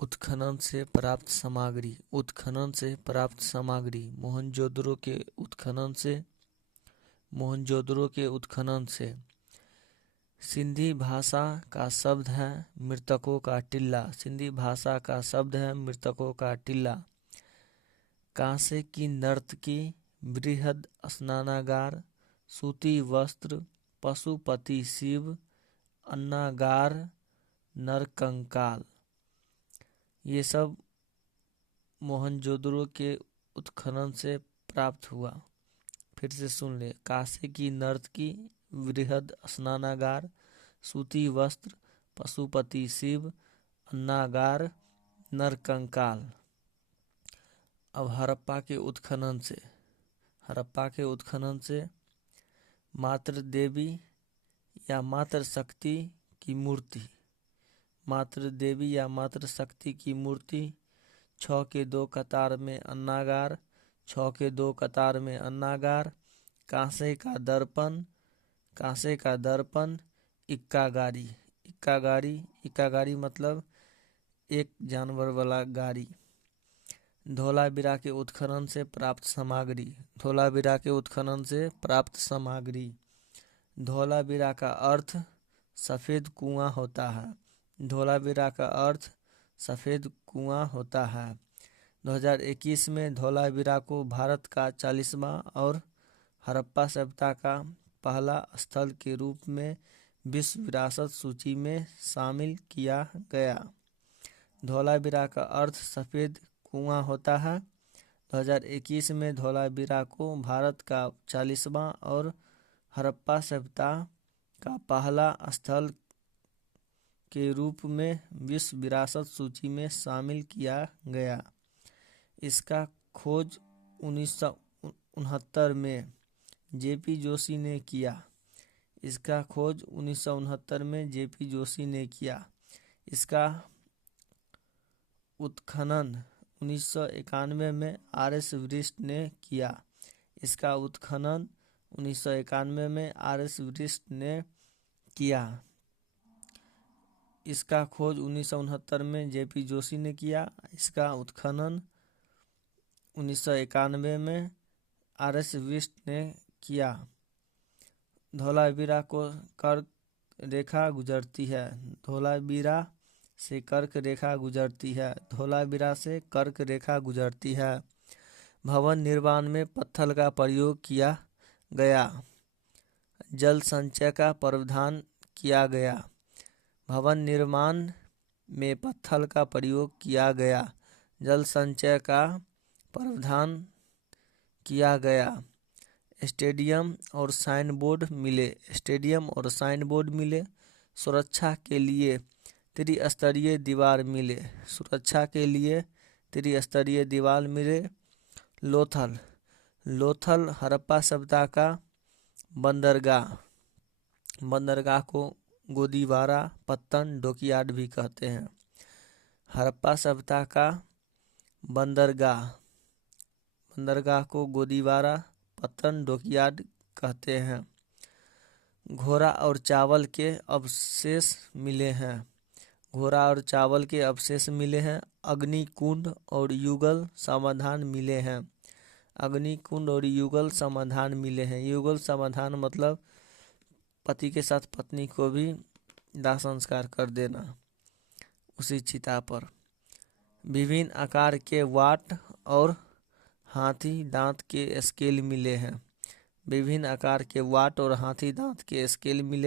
उत्खनन से प्राप्त सामग्री। उत्खनन से प्राप्त सामग्री मोहनजोदड़ो के उत्खनन से। सिंधी भाषा का शब्द है मृतकों का टिल्ला। सिंधी भाषा का शब्द है मृतकों का टिल्ला। कांसे की नर्तकी, बृहद स्नानागार, सूती वस्त्र, पशुपति शिव, अन्नागार, नरकंकाल। ये सब मोहनजोदड़ो के उत्खनन से प्राप्त हुआ। फिर से सुन ले। कांसे की नर्तकी, बृहद स्नानागार, सूती वस्त्र, पशुपति शिव, अन्नागार, नरकंकाल। अब हड़प्पा के उत्खनन से मातृ देवी या मातृ शक्ति की मूर्ति। मातृ देवी या मातृ शक्ति की मूर्ति। 6 के 2 कतार में अन्नागार। 6 के 2 कतार में अन्नागार। कांसे का दर्पण, इक्का गाड़ी मतलब एक जानवर वाला गाड़ी। धोलावीरा के उत्खनन से प्राप्त सामग्री। धोलावीरा का अर्थ सफ़ेद कुआं होता है। 2021 में धोलावीरा को भारत का 40वां और हड़प्पा सभ्यता का पहला स्थल के रूप में विश्व विरासत सूची में शामिल किया गया। धोलावीरा का अर्थ सफ़ेद कुआं होता है। 2021 में धोलावीरा को भारत का 40वां और हड़प्पा सभ्यता का पहला स्थल के रूप में विश्व विरासत सूची में शामिल किया गया। इसका खोज 1969 में जेपी जोशी ने किया। इसका उत्खनन 1991 में आर.एस. वशिष्ठ ने किया। इसका खोज 1969 में जेपी जोशी ने किया। इसका उत्खनन 1991 में आर.एस. वशिष्ठ ने किया। धोलावीरा को कर्क रेखा गुजरती है। धोलावीरा से कर्क रेखा गुजरती है। भवन निर्माण में पत्थर का प्रयोग किया गया। जल संचय का प्रावधान किया गया। भवन निर्माण में पत्थर का प्रयोग किया गया। जल संचय का प्रावधान किया गया। स्टेडियम और साइन बोर्ड मिले। सुरक्षा के लिए त्रिस्तरीय दीवार मिले। लोथल हड़प्पा सभ्यता का बंदरगाह को गोदीवारा, पत्तन, डॉकयार्ड भी कहते हैं। हड़प्पा सभ्यता का बंदरगाह को गोदीवारा, पत्तन, डॉकयार्ड कहते हैं। घोड़ा और चावल के अवशेष मिले हैं। अग्निकुंड और युगल समाधान मिले हैं। युगल समाधान मतलब पति के साथ पत्नी को भी दाह संस्कार कर देना उसी चिता पर। विभिन्न आकार के वाट और हाथी दांत के स्केल मिले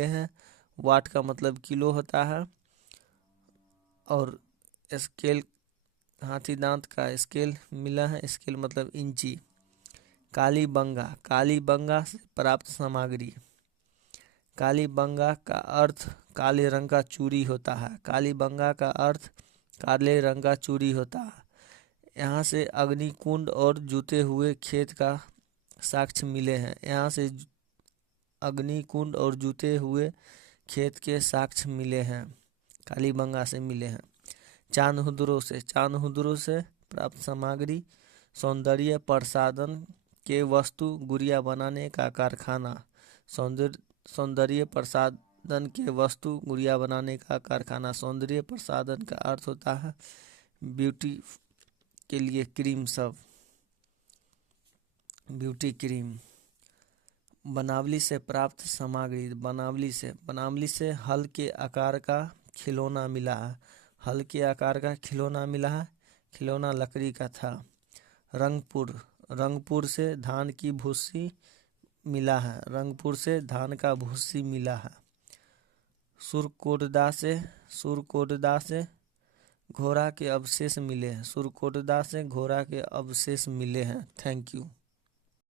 हैं। वाट का मतलब किलो होता है और स्केल हाथी दांत का स्केल मिला है। स्केल मतलब इंची। कालीबंगा से प्राप्त सामग्री। कालीबंगा का अर्थ काले रंग का चूड़ी होता है। यहाँ से अग्निकुंड और जूते हुए खेत का साक्ष्य मिले हैं। कालीबंगा से मिले हैं। चांदहुदरो से प्राप्त सामग्री। सौंदर्य प्रसाधन के वस्तु, गुड़िया बनाने का कारखाना। सौंदर्य प्रसाधन का अर्थ होता है ब्यूटी के लिए क्रीम सब, ब्यूटी क्रीम। बनावली से प्राप्त सामग्री, बनावली से हल के आकार का खिलौना मिला है। हल के आकार का खिलौना मिला है, खिलौना लकड़ी का था। रंगपुर से धान की भूसी मिला है, रंगपुर से धान का भूसी मिला है। सुरकोटदा से घोड़ा के अवशेष मिले हैं, सुरकोटदा से घोड़ा के अवशेष मिले हैं। Thank you.